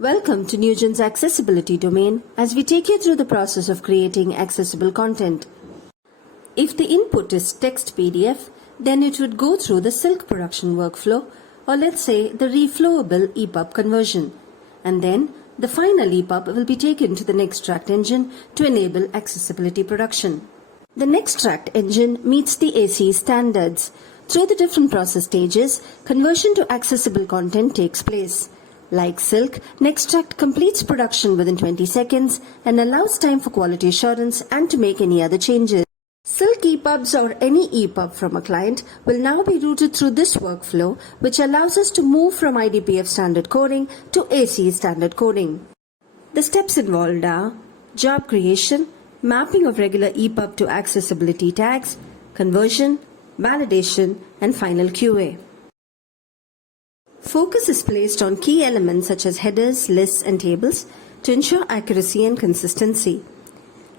Welcome to Newgen's accessibility domain as we take you through the process of creating accessible content. If the input is text PDF, then it would go through the Silk production workflow, or let's say the reflowable EPUB conversion. And then the final EPUB will be taken to the Nextract engine to enable accessibility production. The Nextract engine meets the ACE standards. Through the different process stages, conversion to accessible content takes place. Like Silk, Nextract completes production within 20 seconds and allows time for quality assurance and to make any other changes. Silk EPUBs or any EPUB from a client will now be routed through this workflow, which allows us to move from IDPF standard coding to ACE standard coding. The steps involved are job creation, mapping of regular EPUB to accessibility tags, conversion, validation, and final QA. Focus is placed on key elements such as headers, lists, and tables to ensure accuracy and consistency.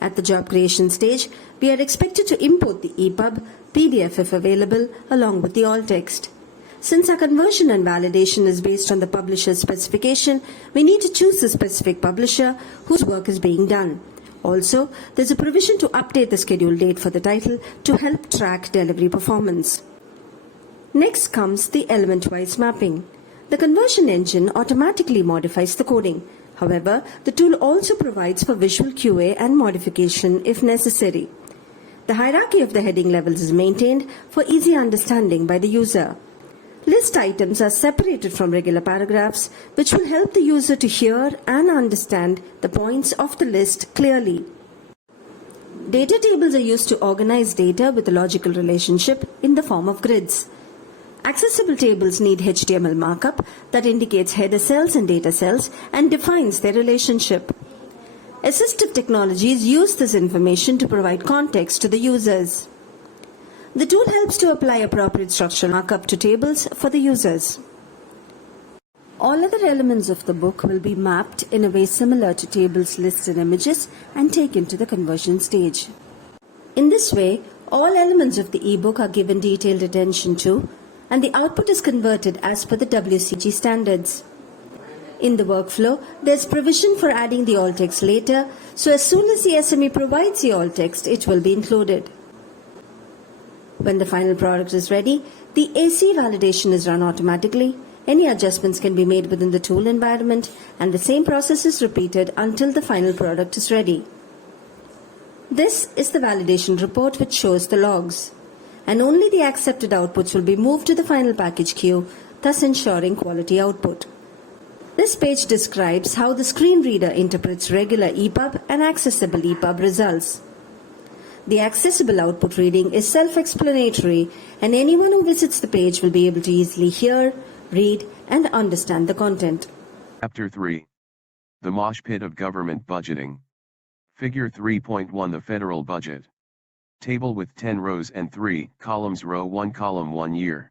At the job creation stage, we are expected to import the EPUB, PDF if available, along with the alt text. Since our conversion and validation is based on the publisher's specification, we need to choose the specific publisher whose work is being done. Also, there's a provision to update the schedule date for the title to help track delivery performance. Next comes the element-wise mapping. The conversion engine automatically modifies the coding. However, the tool also provides for visual QA and modification if necessary. The hierarchy of the heading levels is maintained for easy understanding by the user. List items are separated from regular paragraphs, which will help the user to hear and understand the points of the list clearly. Data tables are used to organize data with a logical relationship in the form of grids. Accessible tables need HTML markup that indicates header cells and data cells and defines their relationship. Assistive technologies use this information to provide context to the users. The tool helps to apply appropriate structural markup to tables for the users. All other elements of the book will be mapped in a way similar to tables, lists, and images and taken to the conversion stage. In this way, all elements of the ebook are given detailed attention to, and the output is converted as per the WCAG standards. In the workflow, there's provision for adding the alt text later, so as soon as the SME provides the alt text, it will be included. When the final product is ready, the AC validation is run automatically. Any adjustments can be made within the tool environment, and the same process is repeated until the final product is ready. This is the validation report, which shows the logs. And only the accepted outputs will be moved to the final package queue, thus ensuring quality output. This page describes how the screen reader interprets regular EPUB and accessible EPUB results. The accessible output reading is self-explanatory, and anyone who visits the page will be able to easily hear, read, and understand the content. Chapter 3. The Mosh Pit of Government Budgeting. Figure 3.1 The Federal Budget. Table with 10 rows and 3 columns. Row 1 column 1 year.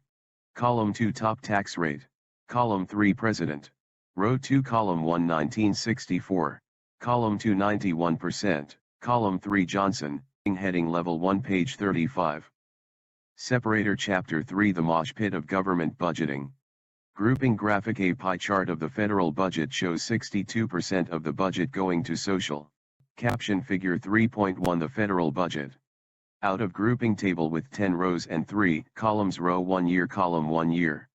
Column 2 top tax rate. Column 3 president. Row 2 column 1 1964. Column 2 91%. Column 3 Johnson. Heading level 1 page 35. Separator Chapter 3 The Mosh Pit of Government Budgeting. Grouping graphic. A pie chart of the federal budget shows 62% of the budget going to social. Caption Figure 3.1 The Federal Budget. Out of grouping table with 10 rows and 3 columns. Row 1 year column 1 year.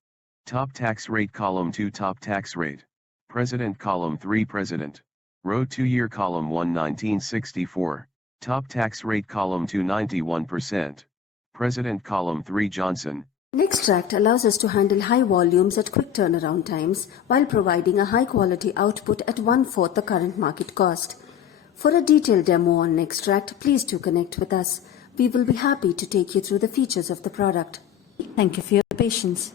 Top tax rate column 2 top tax rate. President column 3 president. Row 2 year column 1 1964. Top tax rate column 2 91%. President column 3 Johnson. Nextract allows us to handle high volumes at quick turnaround times while providing a high quality output at 1/4 the current market cost. For a detailed demo on Nextract, please do connect with us. We will be happy to take you through the features of the product. Thank you for your patience.